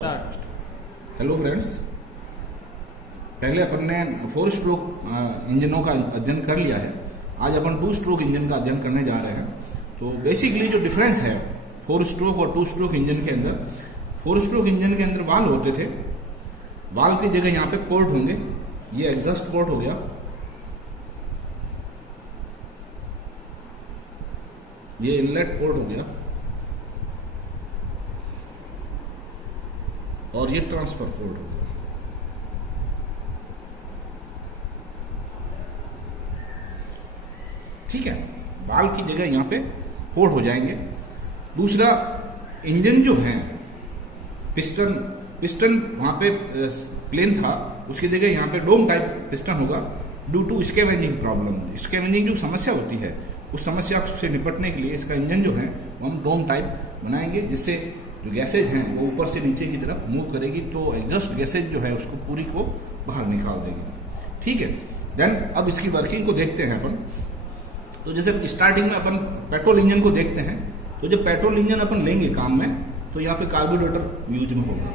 Hello friends, पहले अपन ने 4 stroke इंजनों का अध्ययन कर लिया है। आज अपन 2 स्ट्रोक इंजन का अध्ययन करने जा रहे हैं। तो बेसिकली जो डिफरेंस है 4 स्ट्रोक और 2 स्ट्रोक इंजन के अंदर, 4 स्ट्रोक इंजन के अंदर वाल्व होते थे। वाल्व की जगह यहाँ पे पोर्ट होंगे। ये एग्जॉस्ट पोर्ट हो गया, ये इनलेट पोर्ट हो गया और ये ट्रांसफर पोर्ट हो गया। ठीक है, वाल्व की जगह यहां पे पोर्ट हो जाएंगे। दूसरा, इंजन जो है पिस्टन वहां पे प्लेन था, उसकी जगह यहां पे डोम टाइप पिस्टन होगा due to scavenging problem. Scavenging जो समस्या होती है उस समस्या से निपटने के लिए इसका इंजन जो है वो हम डोम टाइप बनाएंगे, जिससे जो गैसेज हैं वो ऊपर से नीचे की तरफ मूव करेगी, तो एग्जॉस्ट गैसेज जो है उसको पूरी को बाहर निकाल देगी। ठीक है, देन अब इसकी वर्किंग को देखते हैं अपन। तो जैसे स्टार्टिंग में अपन पेट्रोल इंजन को देखते हैं, तो जब पेट्रोल इंजन अपन लेंगे काम में, तो यहाँ पे कार्बोरेटर यूज में होगा।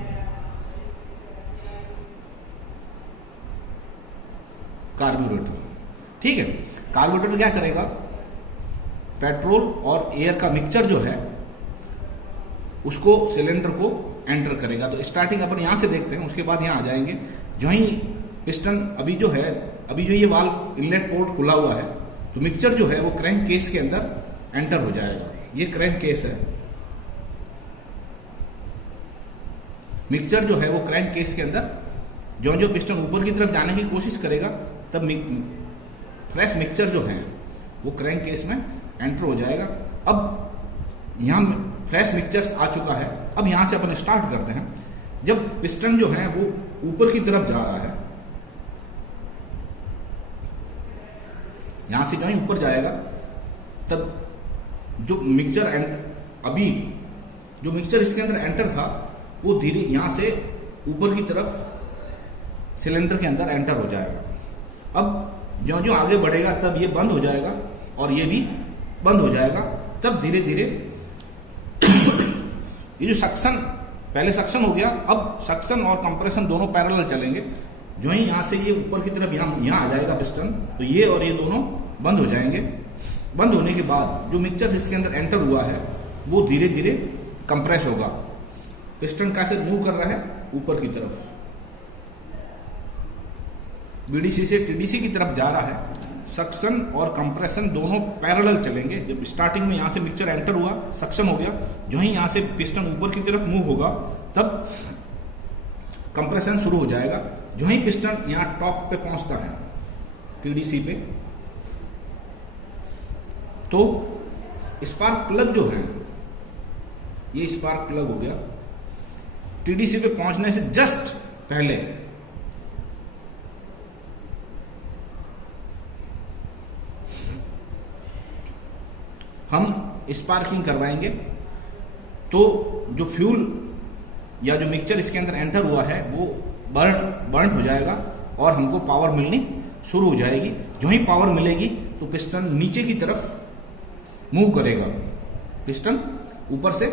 कार्बोरेटर, ठीक है, कार्बोरेटर क्या करेगा, पेट्रोल और एयर का मिक्सचर जो है उसको सिलेंडर को एंटर करेगा। तो स्टार्टिंग अपन यहां से देखते हैं, उसके बाद यहां आ जाएंगे। जो ही पिस्टन अभी जो ये वाल्व इनलेट पोर्ट खुला हुआ है, तो मिक्सचर जो है वो क्रैंक केस के अंदर एंटर हो जाएगा। ये क्रैंक केस है, मिक्सचर जो है वो क्रैंक केस के अंदर जो जो पिस्टन ऊपर की तरफ जाने की कोशिश करेगा, तब फ्रेश मिक्सचर जो है वो क्रैंक केस में एंटर हो जाएगा। अब यहां फ्रेश मिक्सचर्स आ चुका है। अब यहां से अपन स्टार्ट करते हैं। जब पिस्टन जो है वो ऊपर की तरफ जा रहा है, यहां से जो ही ऊपर जाएगा, तब जो मिक्सचर इसके अंदर एंटर था वो धीरे यहां से ऊपर की तरफ सिलेंडर के अंदर एंटर हो जाएगा। अब जो जो आगे बढ़ेगा तब ये बंद हो जाएगा और ये भी बंद हो जाएगा। तब धीरे धीरे ये जो सक्शन, पहले सक्शन हो गया, अब सक्शन और कंप्रेशन दोनों पैरेलल चलेंगे। जो ही यहां से ये ऊपर की तरफ यहां आ जाएगा पिस्टन, तो ये और ये दोनों बंद हो जाएंगे। बंद होने के बाद जो मिक्सचर इसके अंदर एंटर हुआ है वो धीरे धीरे कंप्रेस होगा। पिस्टन कैसे मूव कर रहा है, ऊपर की तरफ, बीडीसी से टीडीसी की तरफ जा रहा है। सक्शन और कंप्रेशन दोनों पैरेलल चलेंगे। जब स्टार्टिंग में यहां से मिक्सचर एंटर हुआ, सक्शन हो गया, जो ही यहां से पिस्टन ऊपर की तरफ मूव होगा, तब कंप्रेशन शुरू हो जाएगा। जो ही पिस्टन यहां टॉप पे पहुंचता है टीडीसी पे, तो स्पार्क प्लग जो है, ये स्पार्क प्लग हो गया। टीडीसी पे पहुंचने से जस्ट पहले हम स्पार्किंग करवाएंगे, तो जो फ्यूल या जो मिक्सचर इसके अंदर एंटर हुआ है वो बर्न हो जाएगा और हमको पावर मिलनी शुरू हो जाएगी। जो ही पावर मिलेगी तो पिस्टन नीचे की तरफ मूव करेगा। पिस्टन ऊपर से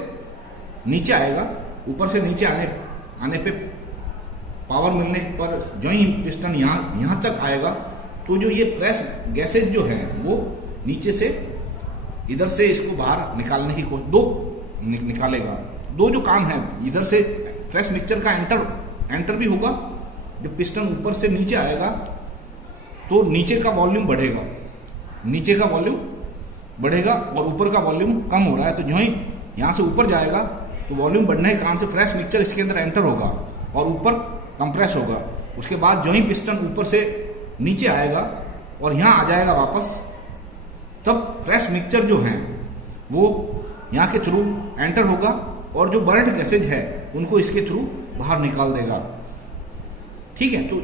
नीचे आएगा। ऊपर से नीचे आने पे पावर मिलने पर जो ही पिस्टन यहां तक आएगा, तो जो ये फ्रेश गैसेज जो है वो नीचे से इधर से इसको बाहर निकालने की कोशिश निकालेगा। दो जो काम है, इधर से फ्रेश मिक्सचर का एंटर भी होगा। जब पिस्टन ऊपर से नीचे आएगा तो नीचे का वॉल्यूम बढ़ेगा, नीचे का वॉल्यूम बढ़ेगा और ऊपर का वॉल्यूम कम हो रहा है। तो जो ही यहां से ऊपर जाएगा तो वॉल्यूम बढ़ने के कारण से फ्रेश मिक्सचर इसके अंदर एंटर होगा और ऊपर कंप्रेस होगा। उसके बाद जो ही पिस्टन ऊपर से नीचे आएगा और यहां आ जाएगा वापस, तब फ्रेश मिक्सचर जो है वो यहाँ के थ्रू एंटर होगा और जो बर्न्ड गैसेज है उनको इसके थ्रू बाहर निकाल देगा। ठीक है, तो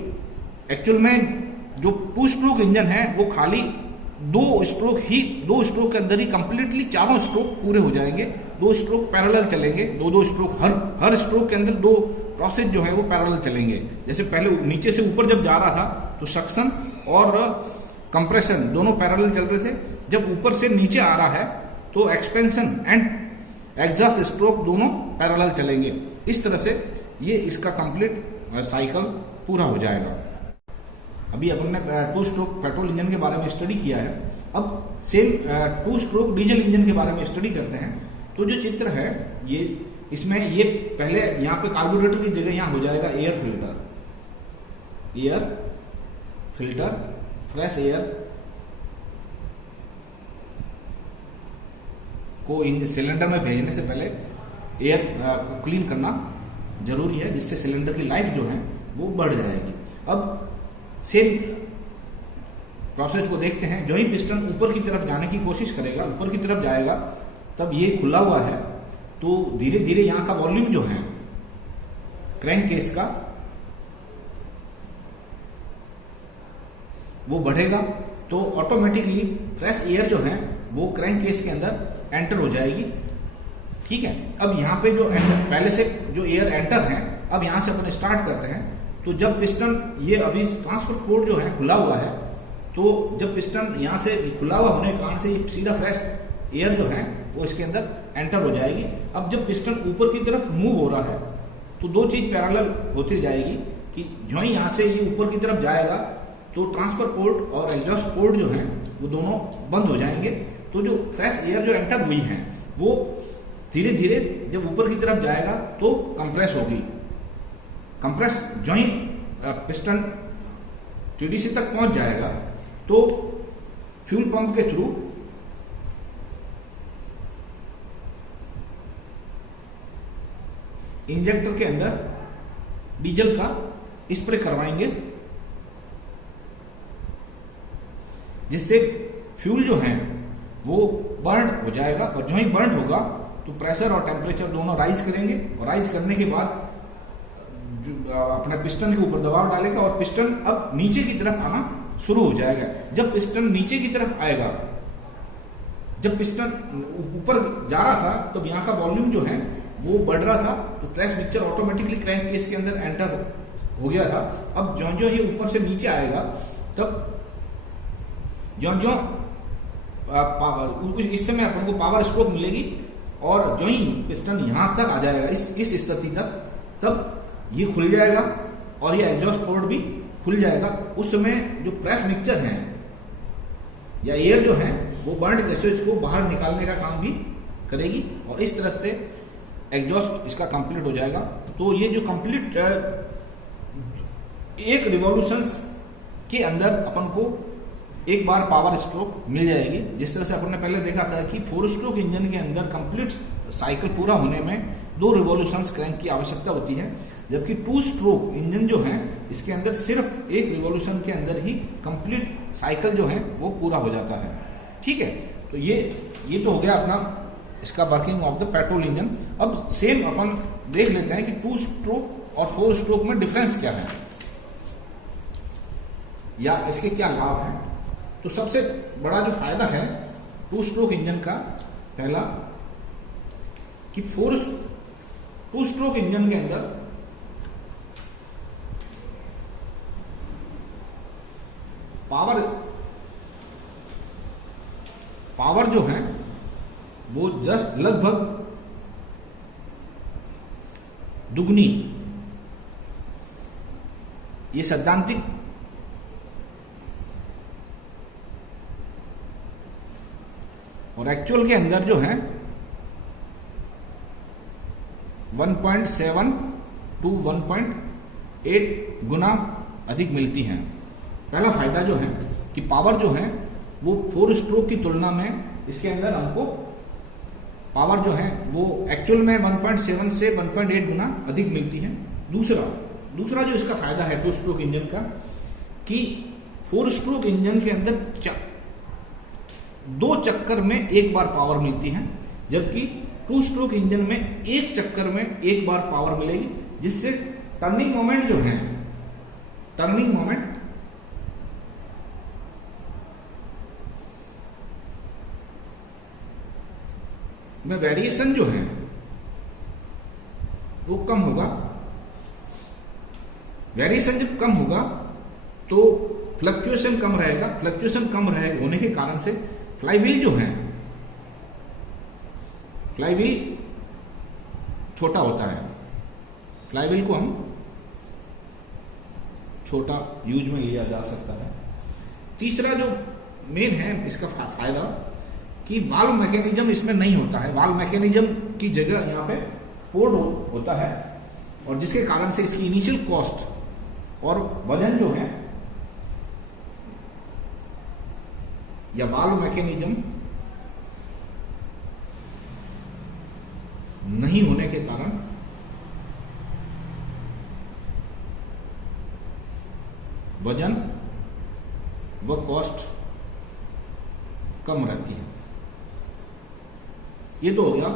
एक्चुअल में जो 2 स्ट्रोक इंजन है वो खाली 2 स्ट्रोक के अंदर ही कंप्लीटली चारों स्ट्रोक पूरे हो जाएंगे। 2 स्ट्रोक पैरेलल चलेंगे, 2 स्ट्रोक हर स्ट्रोक के अंदर 2 प्रोसेस जो है वो पैरेलल चलेंगे। जैसे पहले नीचे से ऊपर जब जा रहा था तो सक्शन और कंप्रेशन दोनों पैरेलल चल रहे थे। जब ऊपर से नीचे आ रहा है तो एक्सपेंशन एंड एग्जॉस्ट स्ट्रोक दोनों पैरेलल चलेंगे। इस तरह से ये इसका कंप्लीट साइकिल पूरा हो जाएगा। अभी अपन ने 2 स्ट्रोक पेट्रोल इंजन के बारे में स्टडी किया है। अब सेम 2 स्ट्रोक डीजल इंजन के बारे में स्टडी करते हैं। तो जो चित्र है ये, इसमें ये पहले यहाँ पे कार्बोरेटर की जगह यहाँ हो जाएगा एयर फिल्टर, फ्रेश एयर को इन सिलेंडर में भेजने से पहले एयर को क्लीन करना जरूरी है, जिससे सिलेंडर की लाइफ जो है वो बढ़ जाएगी। अब सेम प्रोसेस को देखते हैं। जो ही पिस्टन ऊपर की तरफ जाने की कोशिश करेगा, ऊपर की तरफ जाएगा, तब ये खुला हुआ है तो धीरे धीरे यहाँ का वॉल्यूम जो है क्रैंक केस का वो बढ़ेगा, तो ऑटोमेटिकली फ्रेश एयर जो है वो क्रैंक केस के अंदर एंटर हो जाएगी। ठीक है। अब यहाँ पे जो पहले से जो एयर एंटर है, अब यहाँ से अपन स्टार्ट करते हैं। तो जब पिस्टन, ये अभी ट्रांसफर पोर्ट जो है खुला हुआ है, तो जब पिस्टन यहाँ से खुला हुआ होने के कारण से सीधा फ्रेश एयर जो है वो इसके अंदर एंटर हो जाएगी। अब जब पिस्टन ऊपर की तरफ मूव हो रहा है तो 2 चीज पैरेलल होती जाएगी कि जो ही यहाँ से ये ऊपर की तरफ जाएगा तो ट्रांसफर पोर्ट और एग्जॉस्ट पोर्ट जो है वो दोनों बंद हो जाएंगे। तो जो फ्रेश एयर जो एंटर हुई है वो धीरे धीरे जब ऊपर की तरफ जाएगा तो कंप्रेस होगी। कंप्रेस जो ही पिस्टन टीडीसी तक पहुंच जाएगा तो फ्यूल पंप के थ्रू इंजेक्टर के अंदर डीजल का स्प्रे करवाएंगे, जिससे फ्यूल जो है वो बर्न हो जाएगा। और जो ही बर्न होगा तो प्रेशर और टेम्परेचर दोनों राइज करेंगे, और राइज करने के बाद अपने पिस्टन के ऊपर दबाव डालेगा और पिस्टन अब नीचे की तरफ आना शुरू हो जाएगा। जब पिस्टन नीचे की तरफ आएगा, जब पिस्टन ऊपर जा रहा था तब यहाँ का वॉल्यूम जो है वो बढ़ रहा था, तो fresh mixture automatically crank case के अंदर एंटर हो गया था। अब जो जो ये ऊपर से नीचे आएगा तब जो जो इस समय अपन को पावर स्ट्रोक मिलेगी, और जो ही पिस्टन यहां तक आ जाएगा इस स्थिति तक, तब ये खुल जाएगा और ये एग्जॉस्ट पोर्ट भी खुल जाएगा। उस समय जो फ्रेश मिक्सचर है या एयर जो है वो बर्न्ड गैसेज को बाहर निकालने का काम भी करेगी, और इस तरह से एग्जॉस्ट इसका कंप्लीट हो जाएगा। तो ये जो कंप्लीट एक रिवॉल्यूशन के अंदर अपन को एक बार पावर स्ट्रोक मिल जाएगी। जिस तरह से अपन ने पहले देखा था कि 4 स्ट्रोक इंजन के अंदर कंप्लीट साइकिल पूरा होने में 2 रिवॉल्यूशंस क्रैंक की आवश्यकता होती है, जबकि 2 स्ट्रोक इंजन जो है इसके अंदर सिर्फ एक रिवॉल्यूशन के अंदर ही कंप्लीट साइकिल जो है वो पूरा हो जाता है। ठीक है। तो ये तो हो गया अपना इसका working of the petrol engine. अब सेम अपन देख लेते हैं कि 2 स्ट्रोक और 4 स्ट्रोक में डिफरेंस क्या है या इसके क्या लाभ हैं। तो सबसे बड़ा जो फायदा है 2 स्ट्रोक इंजन का, पहला कि 2 स्ट्रोक इंजन के अंदर पावर जो है वो जस्ट लगभग दुगनी, ये सैद्धांतिक और एक्चुअल के अंदर जो है 1.7 to 1.8 गुना अधिक मिलती है। पहला फायदा जो है कि पावर जो है वो 4 स्ट्रोक की तुलना में इसके अंदर हमको पावर जो है वो एक्चुअल में 1.7 से 1.8 गुना अधिक मिलती है। दूसरा जो इसका फायदा है 2 स्ट्रोक इंजन का, कि 4 स्ट्रोक इंजन के अंदर 2 चक्कर में एक बार पावर मिलती है, जबकि 2 स्ट्रोक इंजन में 1 चक्कर में एक बार पावर मिलेगी, जिससे टर्निंग मोमेंट जो है, टर्निंग मोमेंट में वेरिएशन जो है वो कम होगा। वेरिएशन जब कम होगा तो फ्लक्चुएशन कम रहेगा। फ्लक्चुएशन कम रहेगा होने के कारण से फ्लाईव्हील जो है, फ्लाईव्हील छोटा होता है, फ्लाईव्हील को हम छोटा यूज में लिया जा सकता है। तीसरा जो मेन है इसका फायदा कि वाल्व मैकेनिज्म इसमें नहीं होता है। वाल्व मैकेनिज्म की जगह यहाँ पे पोर्ट होता है और जिसके कारण से इसकी इनिशियल कॉस्ट और वजन जो है या वाल्व मैकेनिज्म नहीं होने के कारण वजन व कॉस्ट कम रहती है। ये तो हो गया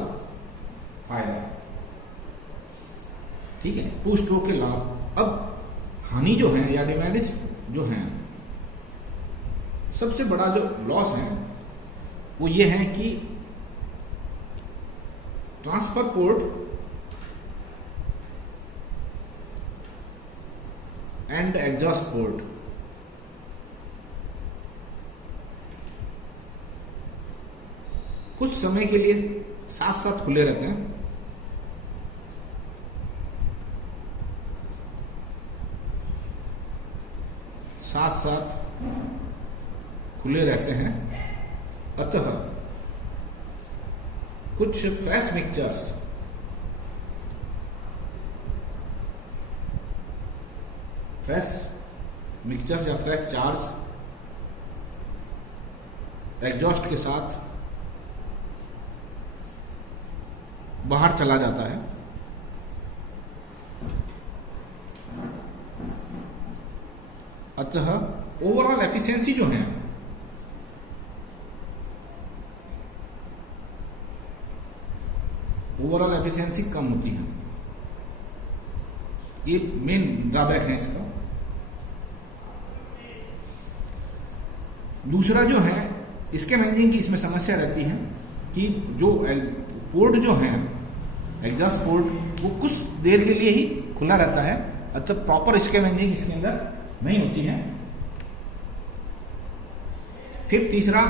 फायदा, ठीक है, टू स्ट्रोक के लाभ। अब हानि जो है या डिमेरिट्स जो है, सबसे बड़ा जो लॉस है वो ये है कि transfer port and exhaust port कुछ समय के लिए साथ साथ खुले रहते हैं, साथ साथ खुले रहते हैं। अतः कुछ फ्रेश मिक्सचर्स या फ्रेश चार्ज एग्जॉस्ट के साथ बाहर चला जाता है। अतः ओवरऑल एफिशिएंसी जो है ओवरऑल एफिशिएंसी कम होती है। ये मेन ड्रॉबैक है इसका। दूसरा जो है स्कैवेंजिंग की इसमें समस्या रहती है कि जो पोर्ट जो है एग्जॉस्ट पोर्ट वो कुछ देर के लिए ही खुला रहता है, अतः प्रॉपर स्कैवेंजिंग इसके अंदर नहीं होती है। फिर तीसरा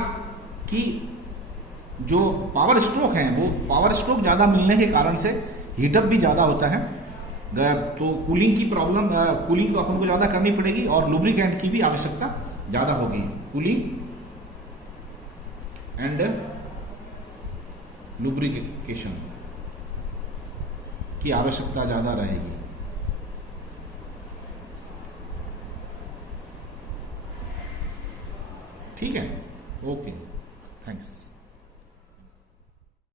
कि जो पावर स्ट्रोक है वो पावर स्ट्रोक ज्यादा मिलने के कारण से हीटअप भी ज्यादा होता है, तो कूलिंग की प्रॉब्लम, कूलिंग को अपन को ज्यादा करनी पड़ेगी और लुब्रिकेंट की भी आवश्यकता ज्यादा होगी। कूलिंग एंड लुब्रिकेशन की आवश्यकता ज्यादा रहेगी। ठीक है, ओके, थैंक्स।